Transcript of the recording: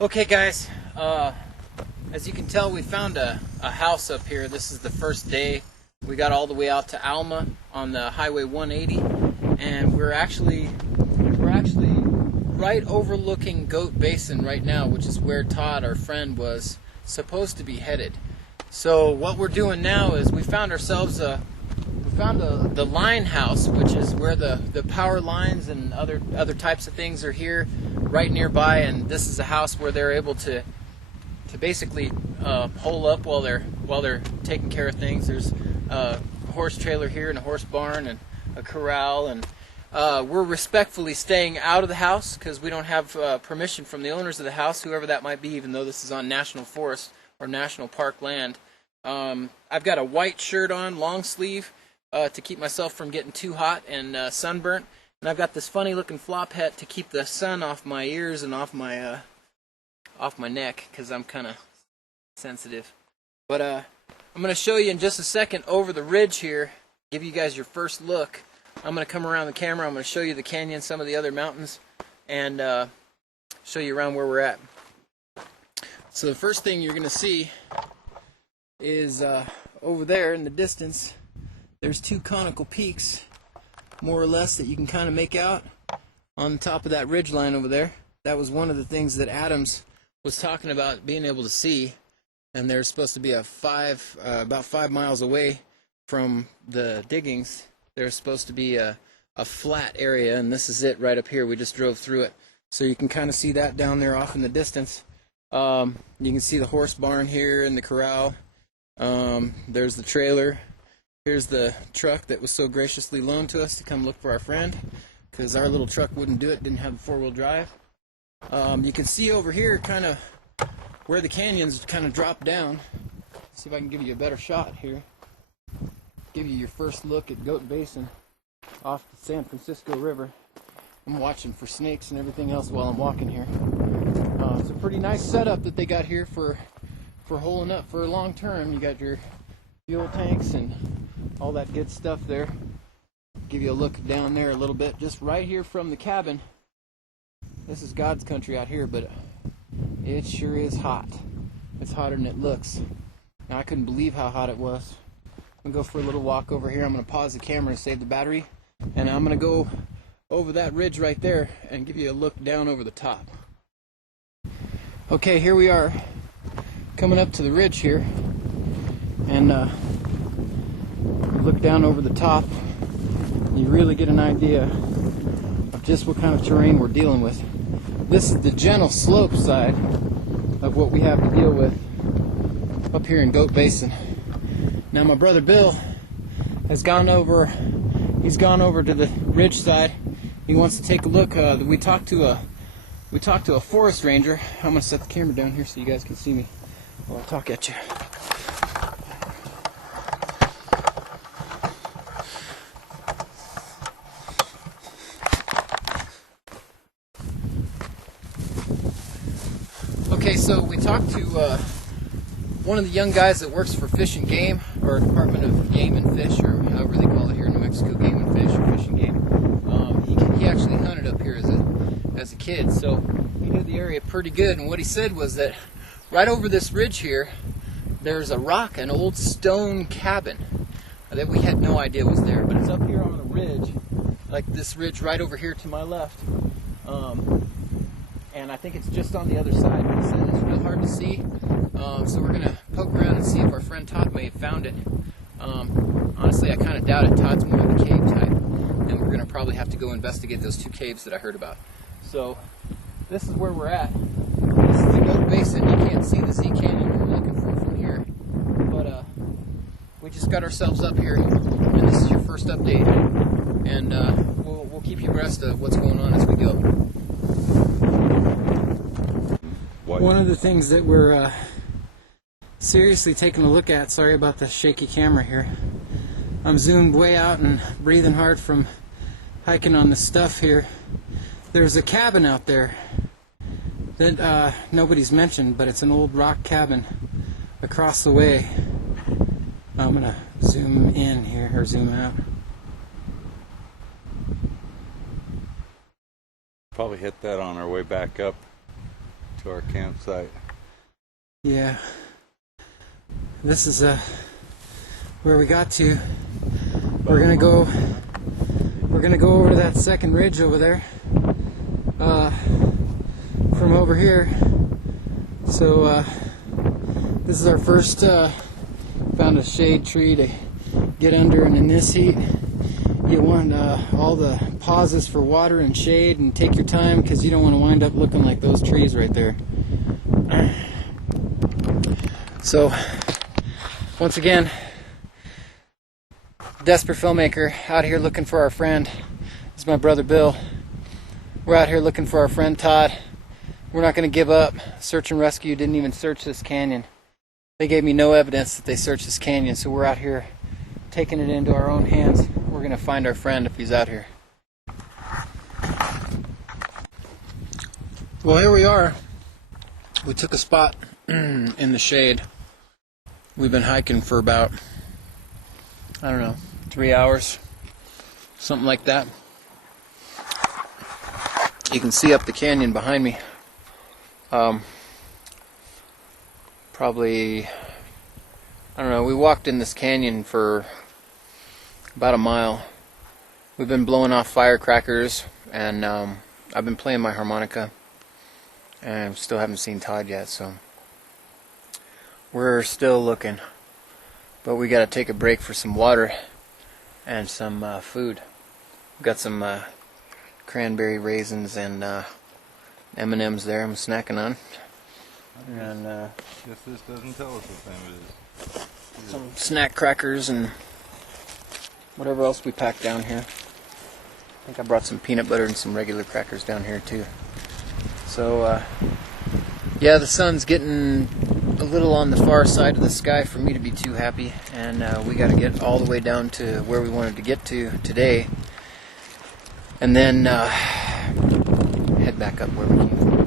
Okay guys, as you can tell, we found a house up here. This is the first day. We got all the way out to Alma on the Highway 180, and we're actually right overlooking Goat Basin right now, which is where Todd, our friend, was supposed to be headed. So what we're doing now is we found ourselves the line house, which is where the power lines and other types of things are here, right nearby. And this is a house where they're able to basically hole up while they're taking care of things. There's a horse trailer here and a horse barn and a corral, and we're respectfully staying out of the house because we don't have permission from the owners of the house, whoever that might be, even though this is on national forest or national park land. I've got a white shirt on, long sleeve, to keep myself from getting too hot and sunburnt, and I've got this funny looking flop hat to keep the sun off my ears and off my neck, because I'm kind of sensitive. But I'm going to show you in just a second over the ridge here, give you guys your first look. I'm going to come around the camera, I'm going to show you the canyon, some of the other mountains, and show you around where we're at. So the first thing you're going to see is over there in the distance, there's two conical peaks, more or less, that you can kind of make out on the top of that ridge line over there. That was one of the things that Adams was talking about being able to see, and they're supposed to be about 5 miles away from the diggings. There's supposed to be a flat area, and this is it right up here. We just drove through it, so you can kind of see that down there off in the distance. You can see the horse barn here and the corral. There's the trailer. Here's the truck that was so graciously loaned to us to come look for our friend, because our little truck wouldn't do it, didn't have the four-wheel drive. You can see over here kind of where the canyons kind of drop down. See if I can give you a better shot here. Give you your first look at Goat Basin off the San Francisco River. I'm watching for snakes and everything else while I'm walking here. It's a pretty nice setup that they got here for holing up for a long term. You got your fuel tanks and all that good stuff there. Give you a look down there a little bit, just right here from the cabin. This is God's country out here, but it sure is hot. It's hotter than it looks. Now, I couldn't believe how hot it was. I'm going to go for a little walk over here. I'm going to pause the camera to save the battery, and I'm going to go over that ridge right there and give you a look down over the top. Okay, here we are coming up to the ridge here, and look down over the top. You really get an idea of just what kind of terrain we're dealing with. This is the gentle slope side of what we have to deal with up here in Goat Basin. Now my brother Bill has gone over to the ridge side. He wants to take a look. We talked to a forest ranger. I'm going to set the camera down here so you guys can see me while I talk at you. Okay, so we talked to one of the young guys that works for Fish and Game, or Department of Game and Fish, or however they call it here in New Mexico, Game and Fish, or Fish and Game. He actually hunted up here as a kid, so he knew the area pretty good. And what he said was that right over this ridge here, there's a rock, an old stone cabin that we had no idea was there, but it's up here on the ridge, like this ridge right over here to my left. And I think it's just on the other side. He said it's real hard to see, so we're going to poke around and see if our friend Todd may have found it. Honestly, I kind of doubt it. Todd's more of the cave type, and we're going to probably have to go investigate those two caves that I heard about. So this is where we're at. This is the Goat Basin. You can't see the Z Canyon we're looking for from here, but we just got ourselves up here, and this is your first update, and we'll keep you abreast of what's going on as we go. One of the things that we're seriously taking a look at, sorry about the shaky camera here, I'm zoomed way out and breathing hard from hiking on the stuff here. There's a cabin out there that nobody's mentioned, but it's an old rock cabin across the way. I'm going to zoom in here, or zoom out. Probably hit that on our way back up. to our campsite. Yeah. This is where we got to. We're gonna go over to that second ridge over there from over here. So this is our first found a shade tree to get under, and in this heat you want all the pauses for water and shade, and take your time because you don't want to wind up looking like those trees right there. So once again, desperate filmmaker out here looking for our friend. This is my brother Bill. We're out here looking for our friend Todd. We're not going to give up. Search and rescue didn't even search this canyon. They gave me no evidence that they searched this canyon, so we're out here taking it into our own hands. We're going to find our friend if he's out here. Well, here we are. We took a spot in the shade. We've been hiking for about, I don't know, 3 hours, something like that. You can see up the canyon behind me. Probably, I don't know, we walked in this canyon for about a mile. We've been blowing off firecrackers, and I've been playing my harmonica, and still haven't seen Todd yet, so we're still looking. But we gotta take a break for some water and some food. We've got some cranberry raisins and M&Ms there I'm snacking on. And guess this doesn't tell us what time it is. some snack crackers and whatever else we packed down here. I think I brought some peanut butter and some regular crackers down here too. So yeah, the sun's getting a little on the far side of the sky for me to be too happy, and we got to get all the way down to where we wanted to get to today, and then head back up where we came from.